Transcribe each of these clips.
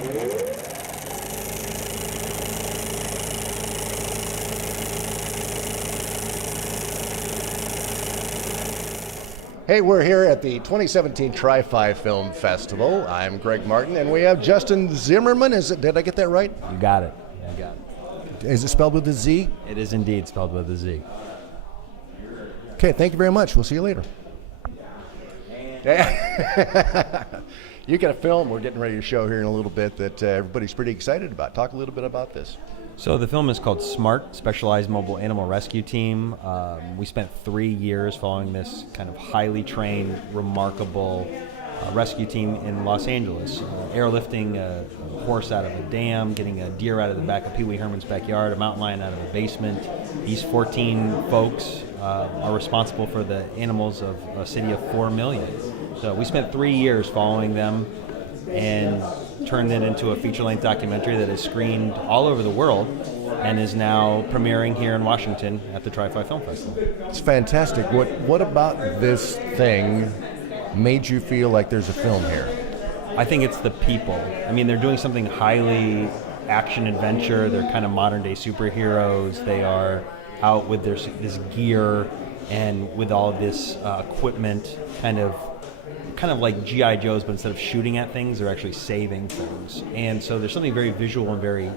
Hey, we're here at the 2017 TRIFI Film Festival. I'm Greg Martin, and we have Justin Zimmerman. Did I get that right? You got it. You got it. Is it spelled with a Z? It is indeed spelled with a Z. Okay, thank you very much. We'll see you later. You got a film we're getting ready to show here in a little bit that everybody's pretty excited about. Talk a little bit about this. So the film is called SMART, Specialized Mobile Animal Rescue Team. We spent 3 years following this kind of highly trained, remarkable rescue team in Los Angeles, airlifting a horse out of a dam, getting a deer out of the back of Pee Wee Herman's backyard, a mountain lion out of the basement. These 14 folks are responsible for the animals of a city of 4 million. So we spent 3 years following them and turned it into a feature-length documentary that is screened all over the world and is now premiering here in Washington at the TRIFI Film Festival. It's fantastic. What about this thing made you feel like there's a film here? I think it's the people. I mean, they're doing something highly action-adventure. They're kind of modern-day superheroes. They are out with this gear and with all this equipment, kind of like G.I. Joes, but instead of shooting at things, they're actually saving things. And so there's something very visual and very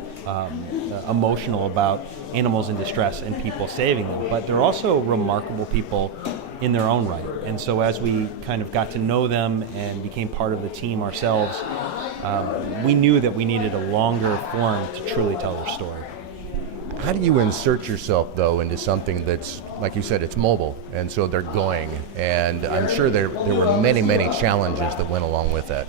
emotional about animals in distress and people saving them. But they're also remarkable people in their own right. And so as we kind of got to know them and became part of the team ourselves, we knew that we needed a longer form to truly tell their story. How do you insert yourself, though, into something that's, like you said, it's mobile, and so they're going, and I'm sure there were many, many challenges that went along with that.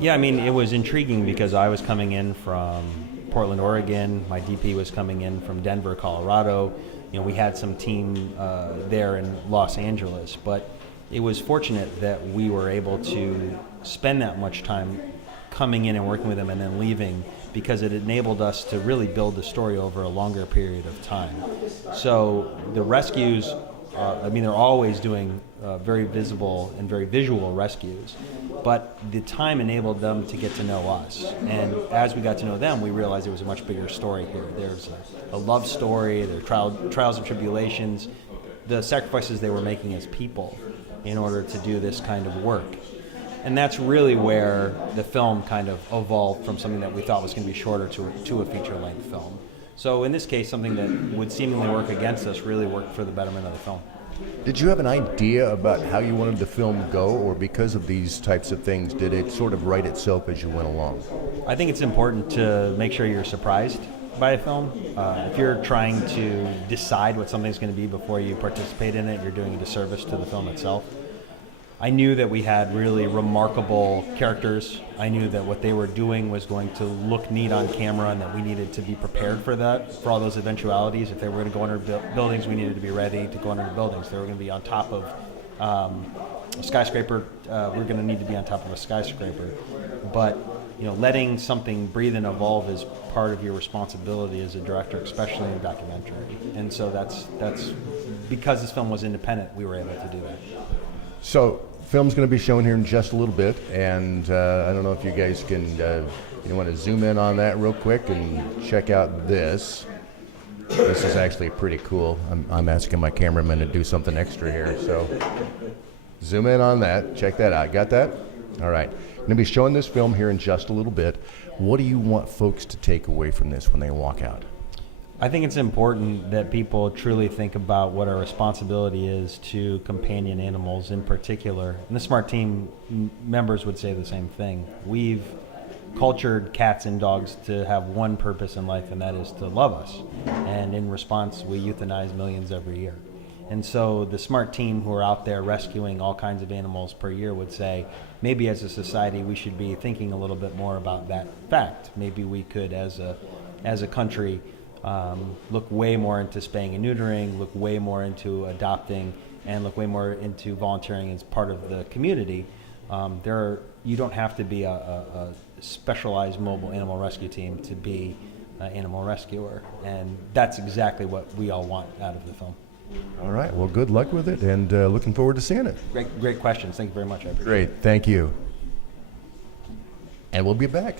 Yeah, I mean, it was intriguing because I was coming in from Portland, Oregon. My DP was coming in from Denver, Colorado. You know, we had some team there in Los Angeles, but it was fortunate that we were able to spend that much time coming in and working with them and then leaving, because it enabled us to really build the story over a longer period of time. So the rescues, they're always doing very visible and very visual rescues, but the time enabled them to get to know us. And as we got to know them, we realized there was a much bigger story here. There's a love story, there are trials and tribulations, the sacrifices they were making as people in order to do this kind of work. And that's really where the film kind of evolved from something that we thought was going to be shorter to a feature-length film. So in this case, something that would seemingly work against us really worked for the betterment of the film. Did you have an idea about how you wanted the film to go, or because of these types of things, did it sort of write itself as you went along? I think it's important to make sure you're surprised by a film. If you're trying to decide what something's going to be before you participate in it, you're doing a disservice to the film itself. I knew that we had really remarkable characters. I knew that what they were doing was going to look neat on camera and that we needed to be prepared for that, for all those eventualities. If they were going to go under buildings, we needed to be ready to go under buildings. If they were going to be on top of a skyscraper, we were going to need to be on top of a skyscraper. But letting something breathe and evolve is part of your responsibility as a director, especially in a documentary. And so that's because this film was independent, we were able to do that. So, film's going to be shown here in just a little bit, and I don't know if you guys can, you want to zoom in on that real quick and check out this. This is actually pretty cool. I'm asking my cameraman to do something extra here, so zoom in on that. Check that out. Got that? All right. I'm going to be showing this film here in just a little bit. What do you want folks to take away from this when they walk out? I think it's important that people truly think about what our responsibility is to companion animals in particular. And the SMART team members would say the same thing. We've cultured cats and dogs to have one purpose in life, and that is to love us. And in response, we euthanize millions every year. And so the SMART team who are out there rescuing all kinds of animals per year would say, maybe as a society we should be thinking a little bit more about that fact. Maybe we could, as a country, look way more into spaying and neutering, look way more into adopting, and look way more into volunteering as part of the community. You don't have to be a specialized mobile animal rescue team to be an animal rescuer, and that's exactly what we all want out of the film. All right, well, good luck with it, and looking forward to seeing it. Great questions. Thank you very much. I appreciate it. Great, thank you. And we'll be back.